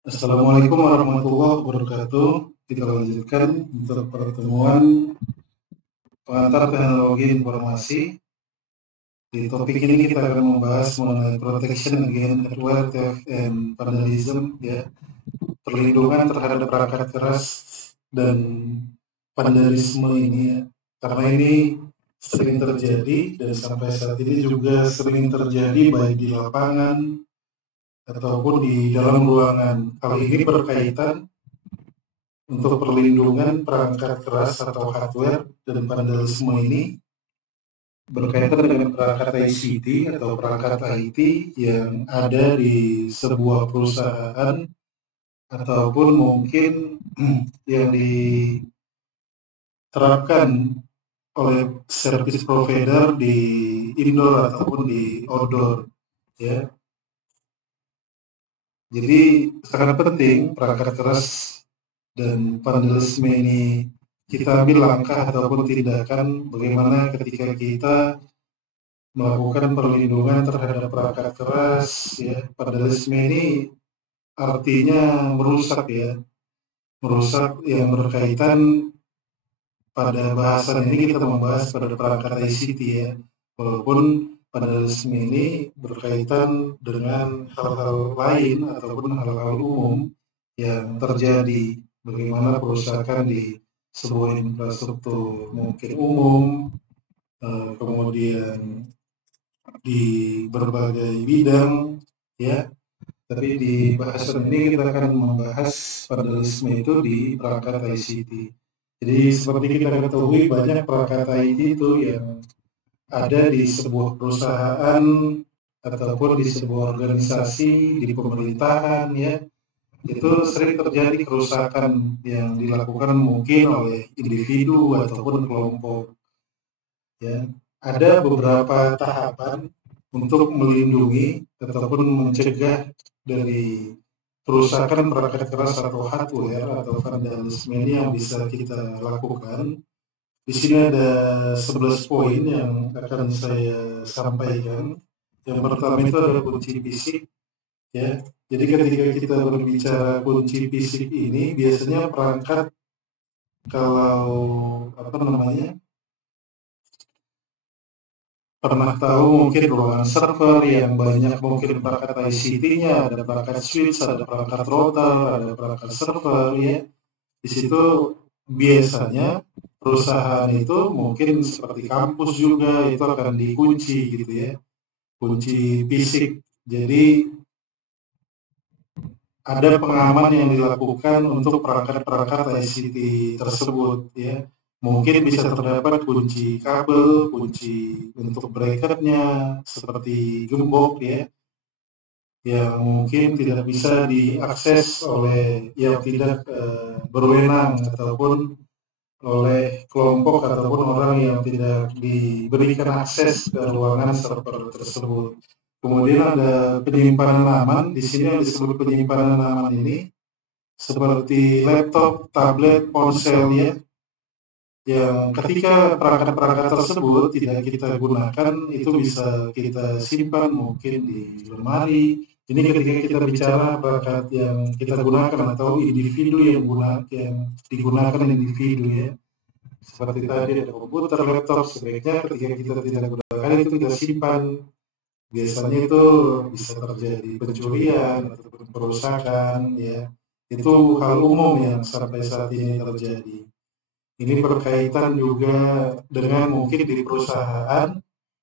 Assalamualaikum warahmatullahi wabarakatuh. Kita lanjutkan untuk pertemuan pengantar teknologi informasi. Di topik ini kita akan membahas mengenai protection against hardware theft and vandalism, ya, perlindungan terhadap perangkat keras dan vandalisme ini, ya. Karena ini sering terjadi dan sampai saat ini juga sering terjadi baik di lapangan ataupun di dalam ruangan. Hal ini berkaitan untuk perlindungan perangkat keras atau hardware dan vandalisme ini berkaitan dengan perangkat ICT atau perangkat IT yang ada di sebuah perusahaan ataupun mungkin yang diterapkan oleh service provider di indoor ataupun di outdoor, ya. Jadi sangat penting perangkat keras dan vandalisme ini kita ambil langkah ataupun tindakan bagaimana ketika kita melakukan perlindungan terhadap perangkat keras, ya. Vandalisme ini artinya merusak, ya, merusak yang berkaitan pada bahasan ini kita membahas pada perangkat ICT, ya, walaupun vandalisme ini berkaitan dengan hal-hal lain ataupun hal-hal umum yang terjadi, bagaimana perusakan di sebuah infrastruktur mungkin umum, kemudian di berbagai bidang, ya. Tapi di bahasan ini kita akan membahas vandalisme itu di perangkat ICT. Jadi seperti kita ketahui banyak perangkat IT itu yang ada di sebuah perusahaan ataupun di sebuah organisasi di pemerintahan, ya. Itu sering terjadi kerusakan yang dilakukan mungkin oleh individu ataupun kelompok, ya. Ada beberapa tahapan untuk melindungi ataupun mencegah dari kerusakan perangkat keras atau hardware atau vandalisme ini yang bisa kita lakukan. Di sini ada 11 poin yang akan saya sampaikan. Yang pertama itu adalah kunci fisik, ya. Jadi ketika kita berbicara kunci fisik ini biasanya perangkat, kalau apa namanya, pernah tahu mungkin ruangan server yang banyak mungkin perangkat ICT-nya, ada perangkat switch, ada perangkat router, ada perangkat server, ya. Di situ biasanya perusahaan itu mungkin seperti kampus juga itu akan dikunci gitu, ya, kunci fisik. Jadi ada pengaman yang dilakukan untuk perangkat-perangkat ICT tersebut, ya. Mungkin bisa terdapat kunci kabel, kunci untuk bracketnya seperti gembok, ya, yang mungkin tidak bisa diakses oleh yang tidak berwenang ataupun oleh kelompok ataupun orang yang tidak diberikan akses ke ruangan server tersebut. Kemudian ada penyimpanan aman. Di sini yang disebut penyimpanan aman ini seperti laptop, tablet, ponsel, ya, yang ketika perangkat-perangkat tersebut tidak kita gunakan itu bisa kita simpan mungkin di lemari. Ini ketika kita bicara perangkat yang kita gunakan atau individu yang digunakan individu, ya. Seperti tadi ada komputer, laptop, sebaiknya ketika kita tidak gunakan itu kita simpan. Biasanya itu bisa terjadi pencurian ataupun perusakan, ya. Itu hal umum yang sampai saat ini terjadi. Ini berkaitan juga dengan mungkin di perusahaan.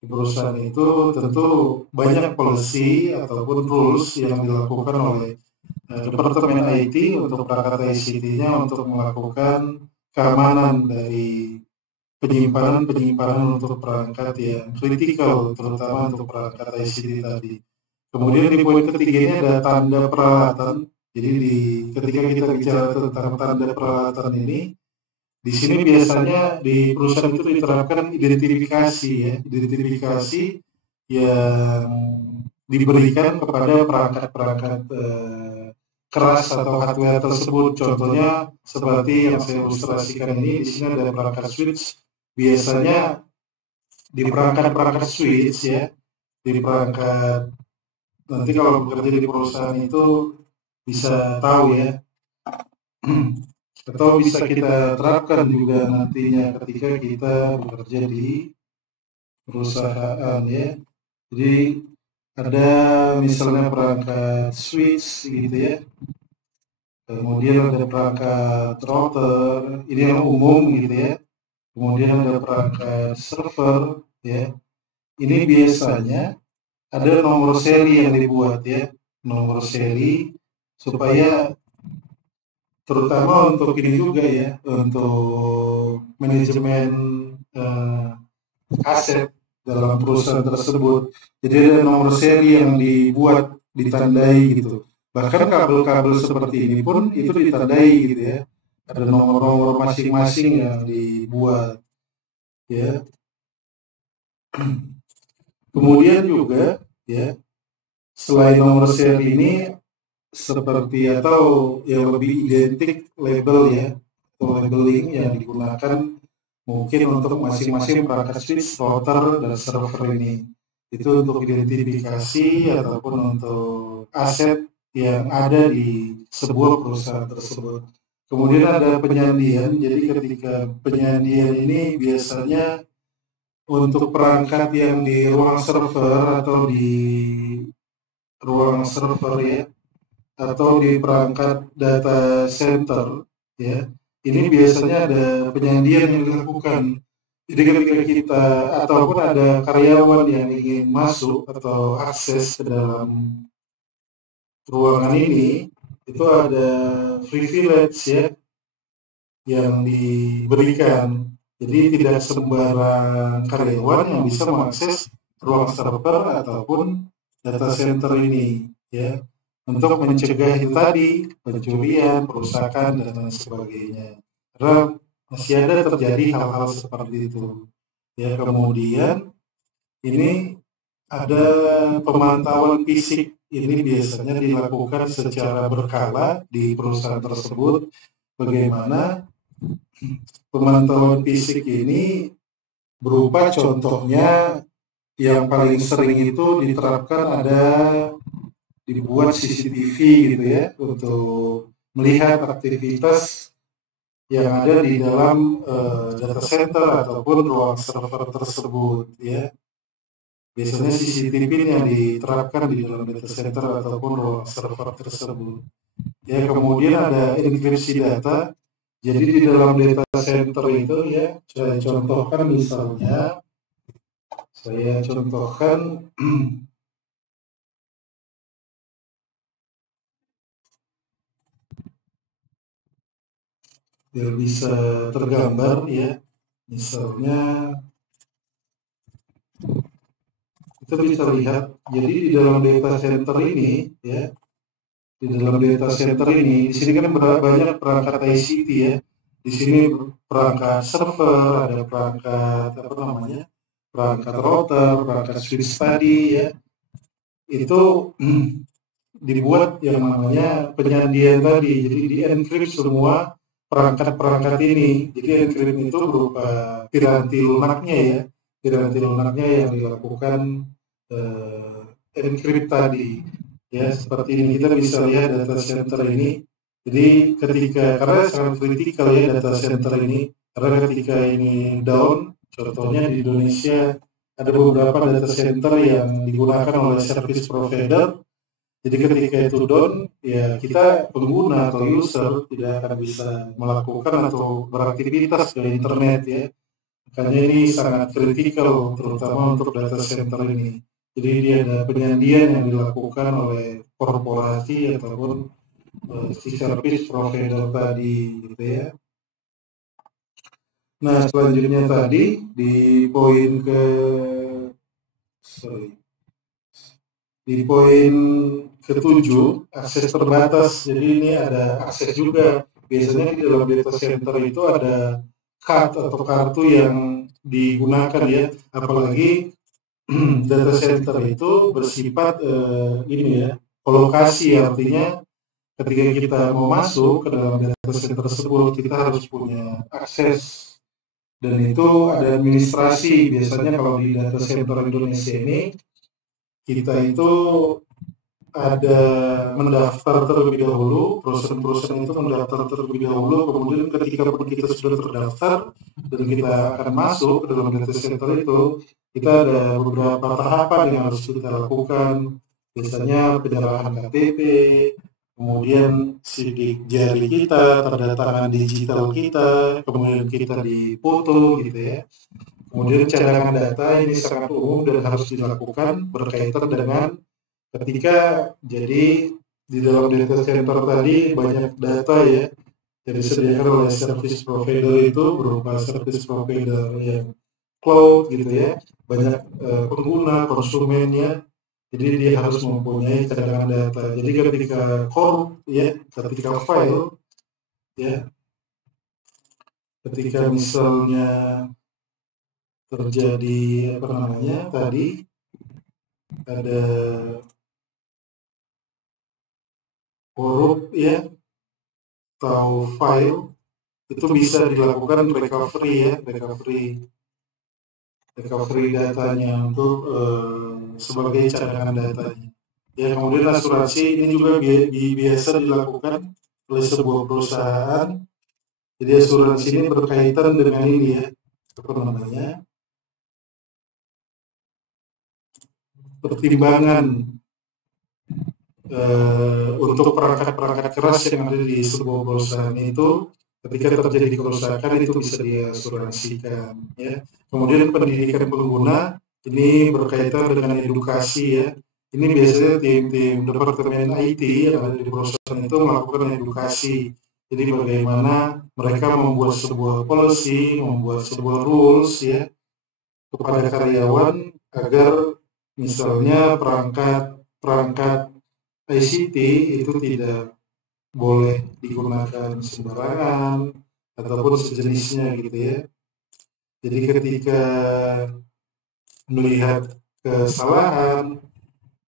Di perusahaan itu tentu banyak policy ataupun rules yang dilakukan oleh Departemen IT untuk perangkat ICT-nya untuk melakukan keamanan dari penyimpanan untuk perangkat yang kritikal, terutama untuk perangkat ICT tadi. Kemudian di poin ketiganya ada tanda peralatan. Jadi ketika kita bicara tentang tanda peralatan ini, di sini biasanya di perusahaan itu diterapkan identifikasi, ya, identifikasi yang diberikan kepada perangkat-perangkat keras atau hardware tersebut. Contohnya seperti yang saya ilustrasikan ini, di sini ada perangkat switch. Biasanya di perangkat-perangkat switch, ya, di perangkat nanti kalau bekerja di perusahaan itu bisa tahu ya. Atau bisa kita terapkan juga nantinya ketika kita bekerja di perusahaan ya. Jadi ada misalnya perangkat switch gitu ya, kemudian ada perangkat router, ini yang umum gitu ya, kemudian ada perangkat server ya. Ini biasanya ada nomor seri yang dibuat ya, nomor seri supaya terutama untuk ini juga ya, untuk manajemen aset dalam perusahaan tersebut. Jadi ada nomor seri yang dibuat, ditandai gitu. Bahkan kabel-kabel seperti ini pun itu ditandai gitu ya. Ada nomor-nomor masing-masing yang dibuat ya. Kemudian juga ya, selain nomor seri ini seperti atau yang lebih identik label ya, atau labeling yang digunakan mungkin untuk masing-masing perangkat switch, router, dan server ini. Itu untuk identifikasi ataupun untuk aset yang ada di sebuah perusahaan tersebut. Kemudian ada penyandian, jadi ketika penyandian ini biasanya untuk perangkat yang di ruang server atau di ruang server ya, atau di perangkat data center ya, ini biasanya ada penyandian yang dilakukan. Jadi ketika kita ataupun ada karyawan yang ingin masuk atau akses ke dalam ruangan ini, itu ada privilege ya yang diberikan. Jadi tidak sembarang karyawan yang bisa mengakses ruang server ataupun data center ini ya, untuk mencegah itu tadi, pencurian, perusakan, dan lain sebagainya. Karena masih ada terjadi hal-hal seperti itu. Ya, kemudian ini ada pemantauan fisik. Ini biasanya dilakukan secara berkala di perusahaan tersebut. Bagaimana pemantauan fisik ini berupa contohnya yang paling sering itu diterapkan ada dibuat CCTV gitu ya, untuk melihat aktivitas yang ada di dalam data center ataupun ruang server tersebut ya. Biasanya CCTV yang diterapkan di dalam data center ataupun ruang server tersebut. Ya, kemudian ada enkripsi data. Jadi di dalam data center itu ya, saya contohkan misalnya, biar bisa tergambar ya, misalnya kita bisa lihat. Jadi di dalam data center ini ya, di dalam data center ini, di sini kan banyak perangkat ICT ya. Di sini perangkat server, ada perangkat apa namanya, perangkat router, perangkat switch tadi ya. Itu dibuat yang namanya penyandian tadi. Jadi di encrypt semua perangkat-perangkat ini. Jadi encrypt itu berupa piranti lunaknya ya, piranti lunaknya yang dilakukan encrypt tadi. Ya, seperti ini kita bisa lihat data center ini. Jadi karena sangat kritikal ya data center ini, karena ketika ini down, contohnya di Indonesia ada beberapa data center yang digunakan oleh service provider. Jadi ketika itu down, ya kita pengguna atau user tidak akan bisa melakukan atau beraktivitas ke internet ya. Makanya ini sangat kritikal terutama untuk data center ini. Jadi dia ada penyandian yang dilakukan oleh korporasi ataupun si service provider tadi gitu ya. Nah, selanjutnya tadi di poin ke-7, akses terbatas. Jadi ini ada akses juga. Biasanya di dalam data center itu ada atau kartu yang digunakan ya, apalagi data center itu bersifat ini ya, kolokasi, artinya ketika kita mau masuk ke dalam data center tersebut kita harus punya akses, dan itu ada administrasi. Biasanya kalau di data center Indonesia ini kita itu ada mendaftar terlebih dahulu, perusahaan-perusahaan itu mendaftar terlebih dahulu, kemudian ketika kita sudah terdaftar dan kita akan masuk ke dalam data center itu, kita ada beberapa tahapan yang harus kita lakukan, biasanya penyerahan KTP, kemudian sidik jari kita, tanda tangan digital kita, kemudian kita dipoto gitu ya. Kemudian cadangan data ini sangat umum dan harus dilakukan berkaitan dengan ketika jadi di dalam data center tadi banyak data ya yang disediakan oleh service provider itu berupa service provider yang cloud gitu ya, banyak pengguna konsumennya, jadi dia harus mempunyai cadangan data. Jadi ketika core ya, ketika file ya, ketika misalnya terjadi apa namanya tadi ada korup ya atau file itu bisa dilakukan recovery ya, recovery datanya untuk sebagai cadangan datanya. Ya, kemudian asuransi ini juga biasa dilakukan oleh sebuah perusahaan. Jadi asuransi ini berkaitan dengan ini ya, apa namanya, pertimbangan untuk perangkat-perangkat keras yang ada di sebuah perusahaan itu ketika terjadi kerusakan itu bisa diasuransikan ya. Kemudian pendidikan pengguna ini berkaitan dengan edukasi ya. Ini biasanya tim-tim departemen IT yang ada di perusahaan itu melakukan edukasi. Jadi bagaimana mereka membuat sebuah policy, membuat sebuah rules ya kepada karyawan agar misalnya perangkat ICT itu tidak boleh digunakan sembarangan ataupun sejenisnya gitu ya. Jadi ketika melihat kesalahan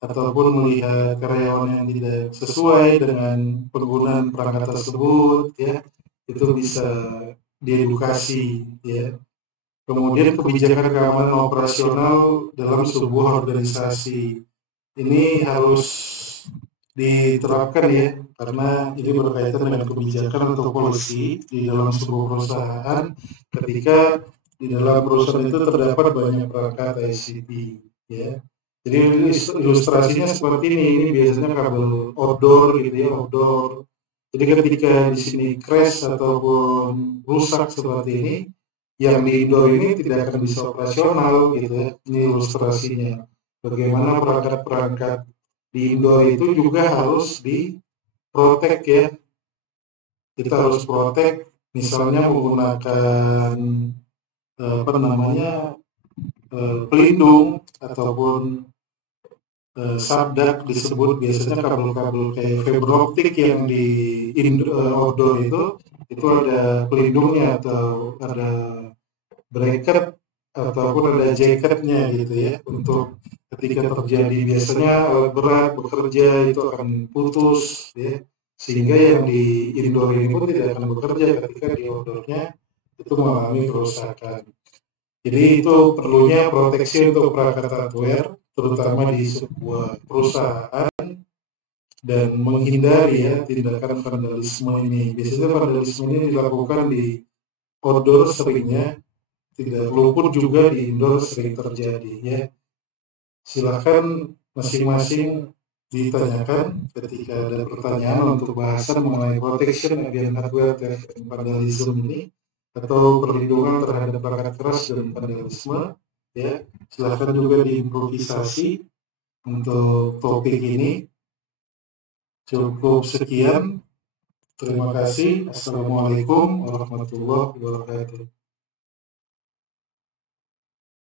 ataupun melihat karyawan yang tidak sesuai dengan penggunaan perangkat tersebut ya, itu bisa diedukasi ya. Kemudian kebijakan keamanan operasional dalam sebuah organisasi ini harus diterapkan ya, karena ini berkaitan dengan kebijakan atau policy di dalam sebuah perusahaan ketika di dalam perusahaan itu terdapat banyak perangkat ICT ya. Jadi ilustrasinya seperti ini biasanya kabel outdoor gitu ya, outdoor. Jadi ketika di sini crash ataupun rusak seperti ini, yang di indoor ini tidak akan bisa operasional gitu ya. Ini ilustrasinya. Bagaimana perangkat-perangkat di indoor itu juga harus diprotek ya. Kita harus protek, misalnya menggunakan apa namanya pelindung ataupun sabdak disebut biasanya kabel-kabel kayak fiber optik yang di outdoor itu ada pelindungnya atau ada bracket ataupun ada jacketnya gitu ya, untuk ketika terjadi biasanya alat berat bekerja itu akan putus ya, sehingga yang di indoor ini pun tidak akan bekerja ketika di outdoornya itu mengalami kerusakan. Jadi itu perlunya proteksi untuk perangkat hardware terutama di sebuah perusahaan dan menghindari ya tindakan vandalisme ini. Biasanya vandalisme ini dilakukan di outdoor seringnya, tidak luput juga di indoor sering terjadi ya. Silakan masing-masing ditanyakan ketika ada pertanyaan untuk bahasan mengenai protection against hardware theft and vandalism ini atau perlindungan terhadap perangkat keras dan vandalisme ya. Silakan juga diimprovisasi untuk topik ini. Cukup sekian. Terima kasih. Assalamualaikum warahmatullahi wabarakatuh.